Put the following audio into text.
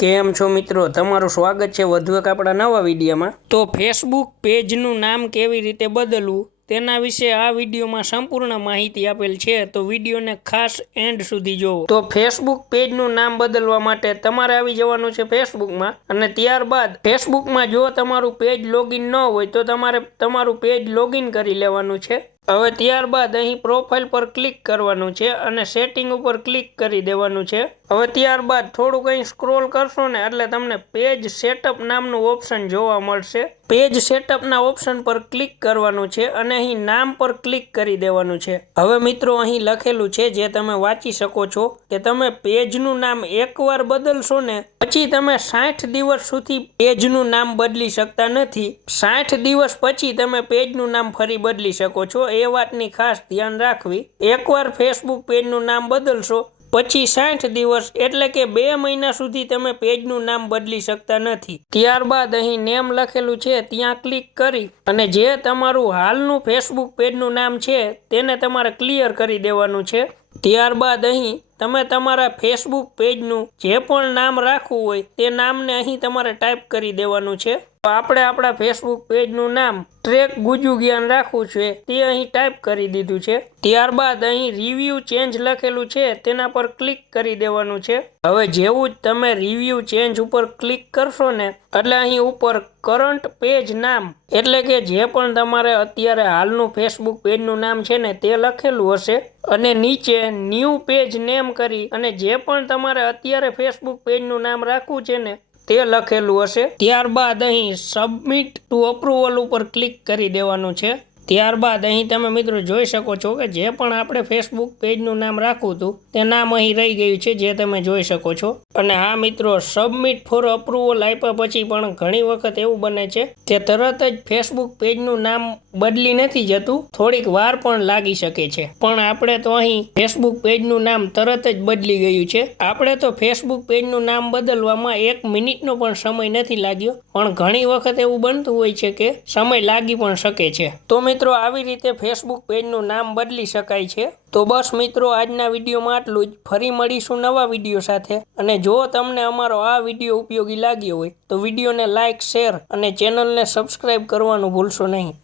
કેમ છો મિત્રો, તમારું સ્વાગત છે વધુ એક આપણા નવા વિડીયોમાં। તો ફેસબુક પેજનું નામ કેવી રીતે બદલવું તેના વિશે આ વિડીયોમાં સંપૂર્ણ માહિતી આપેલ છે, તો વિડીયોને ખાસ એન્ડ સુધી જોવો। તો ફેસબુક પેજનું નામ બદલવા માટે તમારે આવી જવાનું છે ફેસબુકમાં, અને ત્યારબાદ ફેસબુકમાં જો તમારું પેજ લોગિન ન હોય તો તમારે તમારું પેજ લોગિન કરી લેવાનું છે। હવે ત્યારબાદ અહીં પ્રોફાઇલ પર ક્લિક કરવાનું છે અને સેટિંગ ઉપર ક્લિક કરી દેવાનું છે। હવે ત્યારબાદ થોડું કંઈ સ્ક્રોલ કરશો ને એટલે તમને પેજ સેટઅપ નામનું ઓપ્શન જોવા મળશે। પેજ સેટઅપના ઓપ્શન પર ક્લિક કરવાનું છે અને અહીં નામ પર ક્લિક કરી દેવાનું છે। હવે મિત્રો અહીં લખેલું છે, જે તમે વાંચી શકો છો, કે તમે પેજનું નામ એકવાર બદલશો ને પછી તમે 60 દિવસ સુધી પેજનું નામ બદલી શકતા નથી। 60 દિવસ પછી તમે પેજનું નામ ફરી બદલી શકો છો, એ વાતની ખાસ ધ્યાન રાખવી। એકવાર ફેસબુક પેજનું નામ બદલશો પછી 60 દિવસ એટલે કે 2 મહિના સુધી તમે પેજનું નામ બદલી શકતા નથી। ત્યારબાદ અહીં નેમ લખેલું છે ત્યાં ક્લિક કરી અને જે તમારું હાલનું ફેસબુક પેજનું નામ છે તેને તમારે ક્લિયર કરી દેવાનું છે। ત્યારબાદ અહીં તમે તમારા ફેસબુક પેજનું જે પણ નામ રાખવું હોય તે નામને અહીં તમારે ટાઈપ કરી દેવાનું છે। તો આપણે આપણા ફેસબુક પેજનું નામ ટ્રેક ગુજુ જ્ઞાન રાખવું છે તે અહીં ટાઈપ કરી દીધું છે। ત્યારબાદ અહીં રિવ્યુ ચેન્જ લખેલું છે તેના પર ક્લિક કરી દેવાનું છે। હવે જેવું જ તમે રિવ્યુ ચેન્જ ઉપર ક્લિક કરશો ને એટલે અહીં ઉપર કરંટ પેજ નામ એટલે કે જે પણ તમારે અત્યારે હાલનું ફેસબુક પેજનું નામ છે ને તે લખેલું હશે, અને નીચે ન્યૂ પેજ નેમ કરી અને જે પણ તમારે અત્યારે ફેસબુક પેજનું નામ રાખવું છે ને તે લખેલું હશે। ત્યારબાદ અહીં સબમિટ ટુ અપ્રુવલ ઉપર ક્લિક કરી દેવાનું છે। ત્યારબાદ અહીં તમે મિત્રો જોઈ શકો છો કે જે પણ આપણે ફેસબુક પેજનું નામ રાખવું હતું તે નામ અહીં રહી ગયું છે, જે તમે જોઈ શકો છો। અને હા મિત્રો, સબમિટ ફોર અપ્રુવલ આપ્યા પછી પણ ઘણી વખત એવું બને છે કે તરત જ ફેસબુક પેજનું નામ બદલી નથી જતું, થોડીક વાર પણ લાગી શકે છે। પણ આપણે તો અહીં ફેસબુક પેજનું નામ તરત જ બદલી ગયું છે। આપણે તો ફેસબુક પેજનું નામ બદલવામાં 1 મિનિટનો પણ સમય નથી લાગ્યો, પણ ઘણી વખત એવું બનતું હોય છે કે સમય લાગી પણ શકે છે। તો મિત્રો આવી રીતે ફેસબુક પેજનું નામ બદલી શકાય છે। તો બસ મિત્રો, આજના વિડીયોમાં આટલું જ। ફરી મળીશું નવા વિડીયો સાથે, અને જો તમને અમારો આ વિડીયો ઉપયોગી લાગ્યો હોય તો વિડીયોને લાઇક, શેર અને ચેનલને સબસ્ક્રાઈબ કરવાનું ભૂલશો નહીં।